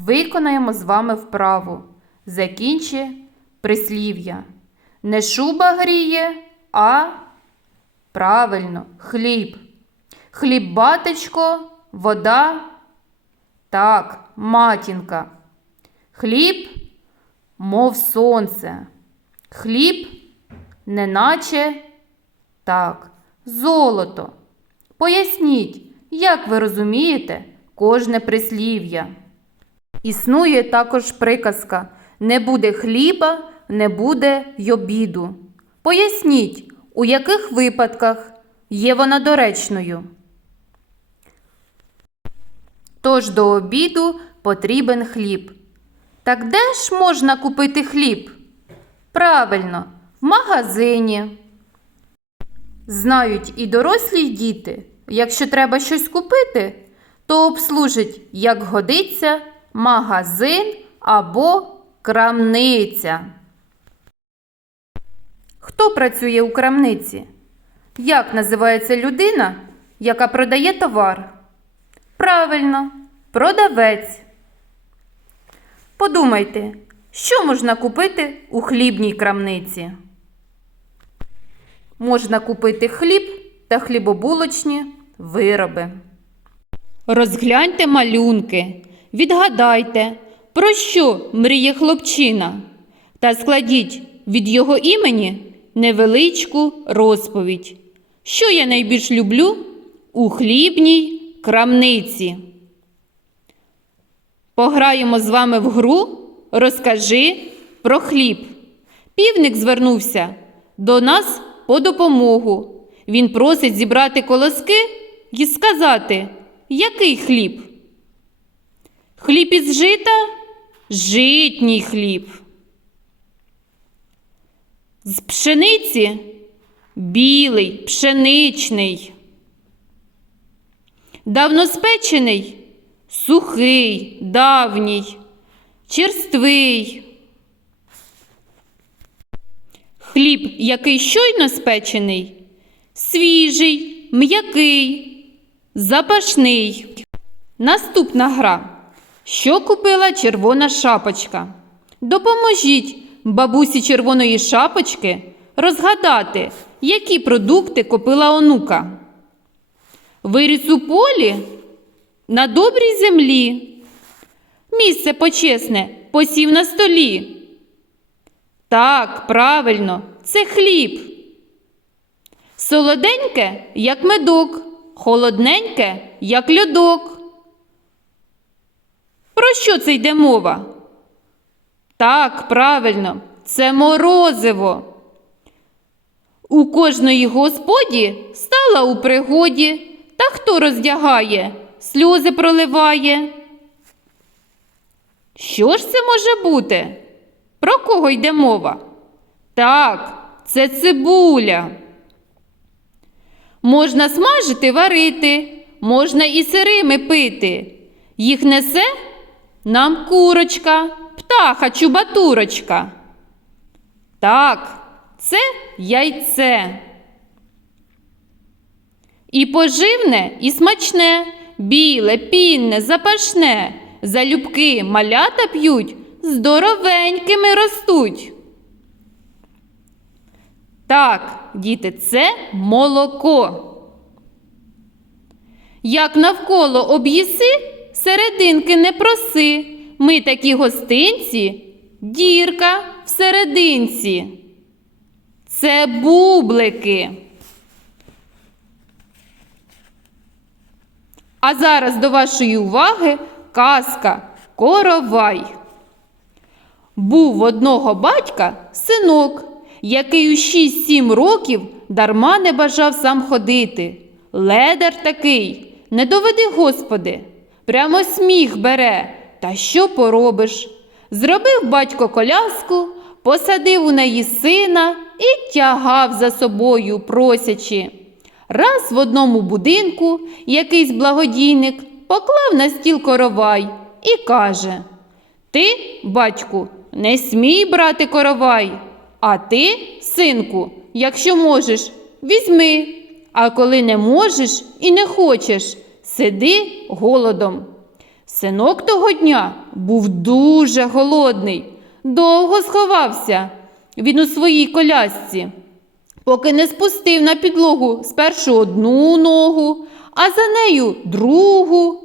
Виконаємо з вами вправу. Закінчи прислів'я. Не шуба гріє, а правильно, хліб. Хліб батечко, вода. Так, матінка. Хліб, мов сонце. Хліб, неначе так, золото. Поясніть, як ви розумієте кожне прислів'я. Існує також приказка не буде хліба, не буде й обіду. Поясніть, у яких випадках є вона доречною. Тож до обіду потрібен хліб. Так де ж можна купити хліб? Правильно, в магазині. Знають і дорослі й діти. Якщо треба щось купити, то обслужить, як годиться, магазин або крамниця. Хто працює у крамниці? Як називається людина, яка продає товар? Правильно, продавець. Подумайте, що можна купити у хлібній крамниці? Можна купити хліб та хлібобулочні вироби. Розгляньте малюнки, відгадайте, про що мріє хлопчина, та складіть від його імені невеличку розповідь. Що я найбільш люблю у хлібній крамниці? Пограємо з вами в гру Розкажи про хліб. Півник звернувся до нас по допомогу. Він просить зібрати колоски і сказати, який хліб? Хліб із жита? Житній хліб. З пшениці білий, пшеничний. Давно спечений сухий, давній, черствий. Хліб, який щойно спечений, свіжий, м'який, запашний. Наступна гра. Що купила червона шапочка? Допоможіть бабусі червоної шапочки розгадати, які продукти купила онука. Виріс у полі на добрій землі. Місце почесне посів на столі. Так, правильно, це хліб. Солоденьке, як медок, холодненьке, як льодок. Про що це йде мова? Так, правильно, це морозиво. У кожної господі стала у пригоді, та хто роздягає, сльози проливає. Що ж це може бути? Про кого йде мова? Так, це цибуля. Можна смажити, варити, можна і сирими пити. Їх несе нам курочка, птаха, чубатурочка. Так, це яйце. І поживне, і смачне, біле, пінне, запашне. Залюбки малята п'ють, здоровенькими ростуть. Так, діти, це молоко. Як навколо об'їси, серединки не проси. Ми такі гостинці, дірка в серединці. Це бублики. А зараз до вашої уваги казка Коровай. Був одного батька синок, який у 6-7 років дарма не бажав сам ходити. Ледар такий, не доведи, Господи, прямо сміх бере. Та що поробиш? Зробив батько коляску, посадив у неї сина і тягав за собою, просячи. Раз в одному будинку якийсь благодійник поклав на стіл коровай і каже Ти, батьку, не смій брати коровай, а ти, синку, якщо можеш, візьми, а коли не можеш і не хочеш, сиди голодом. Синок того дня був дуже голодний, довго сховався він у своїй колясці, поки не спустив на підлогу спершу одну ногу, а за нею другу.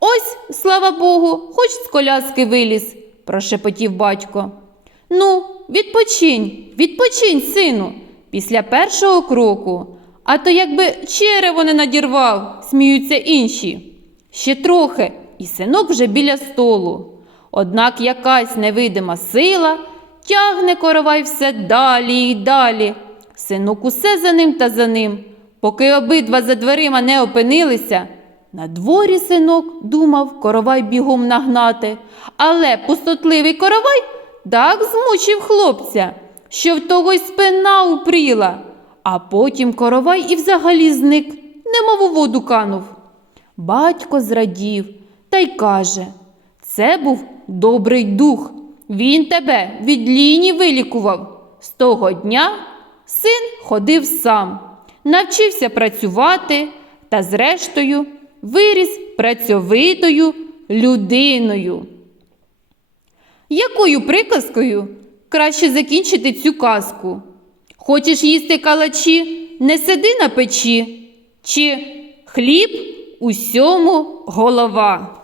Ось, слава Богу, хоч з коляски виліз, прошепотів батько. Ну, відпочинь, відпочинь, сину, після першого кроку. А то якби черево не надірвав, сміються інші. Ще трохи, і синок вже біля столу. Однак якась невидима сила тягне коровай все далі й далі. Синок усе за ним та за ним. Поки обидва за дверима не опинилися, на дворі синок думав коровай бігом нагнати, але пустотливий коровай так змучив хлопця, що в того й спина упріла, а потім коровай і взагалі зник, немов у воду канув. Батько зрадів та й каже: Це був добрий дух. Він тебе від ліні вилікував. З того дня син ходив сам, навчився працювати та, зрештою, виріс працьовитою людиною. Якою приказкою краще закінчити цю казку? Хочеш їсти калачі, не сиди на печі, чи хліб усьому голова.